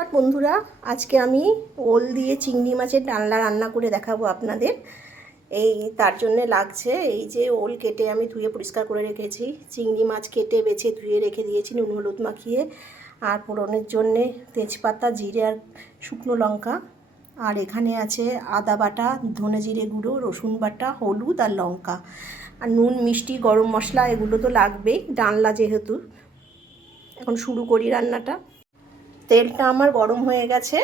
আর বন্ধুরা, আজকে আমি ওল দিয়ে চিংড়ি মাছের ডালনা রান্না করে দেখাবো আপনাদের। তার জন্য লাগছে এই যে ওল কেটে আমি ধুয়ে পরিষ্কার করে রেখেছি, চিংড়ি মাছ কেটে বেছে ধুয়ে রেখে দিয়েছি নুন হলুদ মাখিয়ে, আর ফোড়নের জন্যে তেজপাতা, জিরে আর শুকনো লঙ্কা, আর এখানে আছে আদা বাটা, ধনে জিরে গুঁড়ো, রসুন বাটা, হলুদ আর লঙ্কা, আর নুন, মিষ্টি, গরম মশলা এগুলো তো লাগবেই ডালনা যেহেতু। এখন শুরু করি রান্নাটা। তেলটা আমার গরম হয়ে গেছে,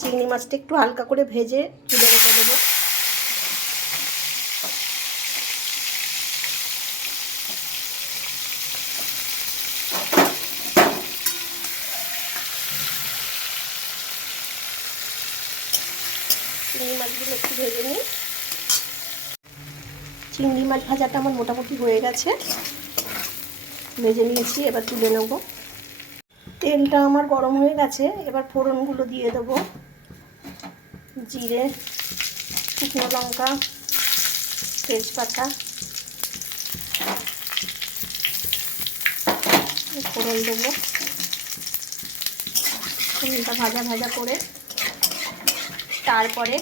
চিংড়ি মাছটা একটু হালকা করে ভেজে তুলে রেখে দেবো। চিংড়ি মাছগুলো একটু ভেজে নিই। চিংড়ি মাছ ভাজাটা আমার মোটামুটি হয়ে গেছে, ভেজে নিয়েছি, এবার তুলে নেব। তেলটা আমার গরম হয়ে গেছে, এবার ফোড়নগুলো দিয়ে দেবো। জিরে, শুকনো লঙ্কা, তেজপাতা, ফোড়ন দেবো। ফোড়নটা ভাজা ভাজা করে তারপরে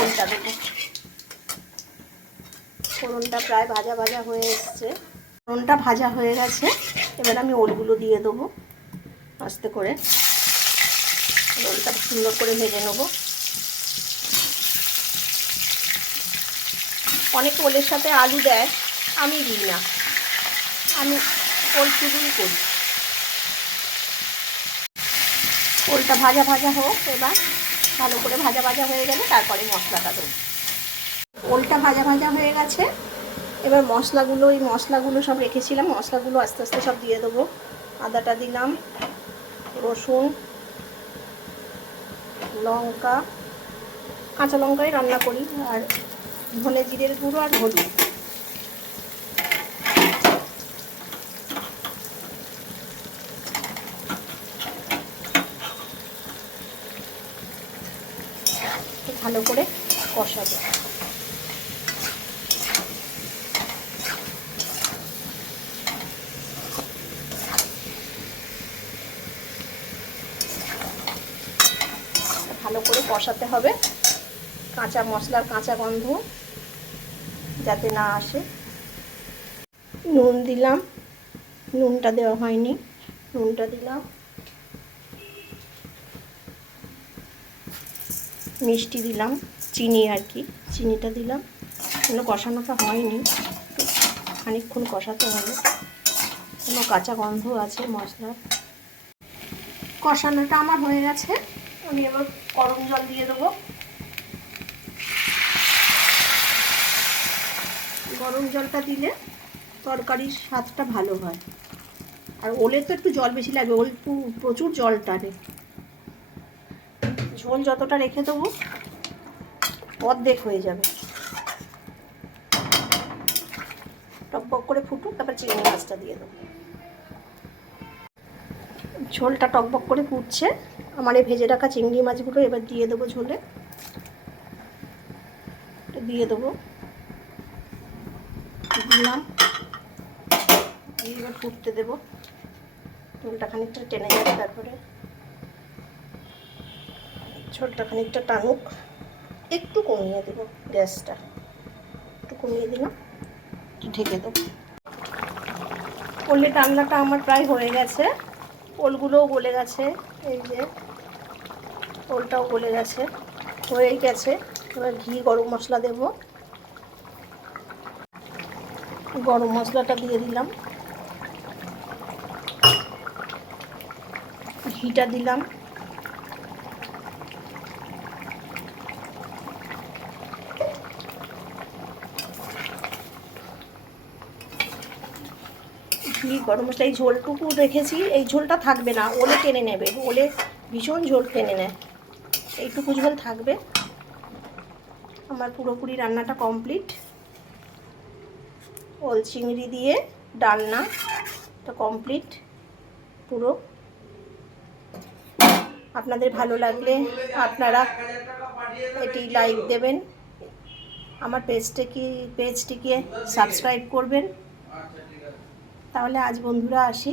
ওলটা দেবো। ফোড়নটা প্রায় ভাজা ভাজা হয়ে এসছে, ফোড়নটা ভাজা হয়ে গেছে, এবার আমি ওলগুলো দিয়ে দেবো আস্তে করে। ওলটা সুন্দর করে ভেজে নেবো। অনেক ওলের সাথে আলু দেয়, আমি দিই না, আমি ওল শুধুই করি। ওলটা ভাজা ভাজা হোক, এবার ভালো করে ভাজা ভাজা হয়ে গেলে তারপরে মশলাটা দেবো। ওলটা ভাজা ভাজা হয়ে গেছে, এবার মশলাগুলো সব রেখেছিলাম, মশলাগুলো আস্তে আস্তে সব দিয়ে দেবো। আদাটা দিলাম, রসুন, লঙ্কা, কাঁচা লঙ্কাই রান্না করি, আর ধনে জিরের গুঁড়ো আর হলুদ। ভালো করে কষাবো। ভালো করে কষাতে হবে, কাঁচা মশলার কাঁচা গন্ধ যাতে না আসে। নুন দিলাম, নুনটা দেওয়া হয়নি, নুনটা দিলাম। মিষ্টি দিলাম, চিনি আর কি, চিনিটা দিলাম। কোনো কষানোটা হয়নি, খানিকক্ষণ কষাতে হবে, কোনো কাঁচা গন্ধ আছে মশলার। কষানোটা আমার হয়ে গেছে, আমি এবার গরম জল দিয়ে দেবো। গরম জলটা দিলে তরকারির স্বাদটা ভালো হয়, আর ওলে তো একটু জল বেশি লাগবে, ওল একটু প্রচুর জল টানে। ঝোল যতটা রেখে দেবো অর্ধেক হয়ে যাবে। টকবক করে ফুটুক, তারপর চিংড়ি মাছটা দিয়ে দেবো। ঝোলটা টকবক করে ফুটছে, আমার এই ভেজে রাখা চিংড়ি মাছগুলো এবার দিয়ে দেবো ঝোলে। দিয়ে দেবো, দিলাম, এবার ফুটতে দেবো। ঝোলটা খানিকটা টেনে যাবে, তারপরে ঝোলটা খানিকটা টানুক, একটু কমিয়ে দেবো গ্যাসটা, একটু কমিয়ে দিলাম, ঢেকে দেবো। ওলের রান্নাটা আমার প্রায় হয়ে গেছে, ওলগুলোও গলে গেছে, এই যে ওলটাও গলে গেছে, হয়েই গেছে। এবার ঘি, গরম মশলা দেব, গরম মশলাটা দিয়ে দিলাম, ঘিটা দিলাম, ঘি, গরম মশলা। এই ঝোলটুকু রেখেছি, এই ঝোলটা থাকবে না, ওলে টেনে নেবে, ওলে ভীষণ ঝোল টেনে নেয়, এইটুকু ঝোল থাকবে। আমার পুরোপুরি রান্নাটা কমপ্লিট, ওল চিংড়ি দিয়ে ডালনাটা কমপ্লিট পুরো। আপনাদের ভালো লাগলে আপনারা এটি লাইক দেবেন, আমার পেজটিকে সাবস্ক্রাইব করবেন। তাহলে আজ বন্ধুরা আসি।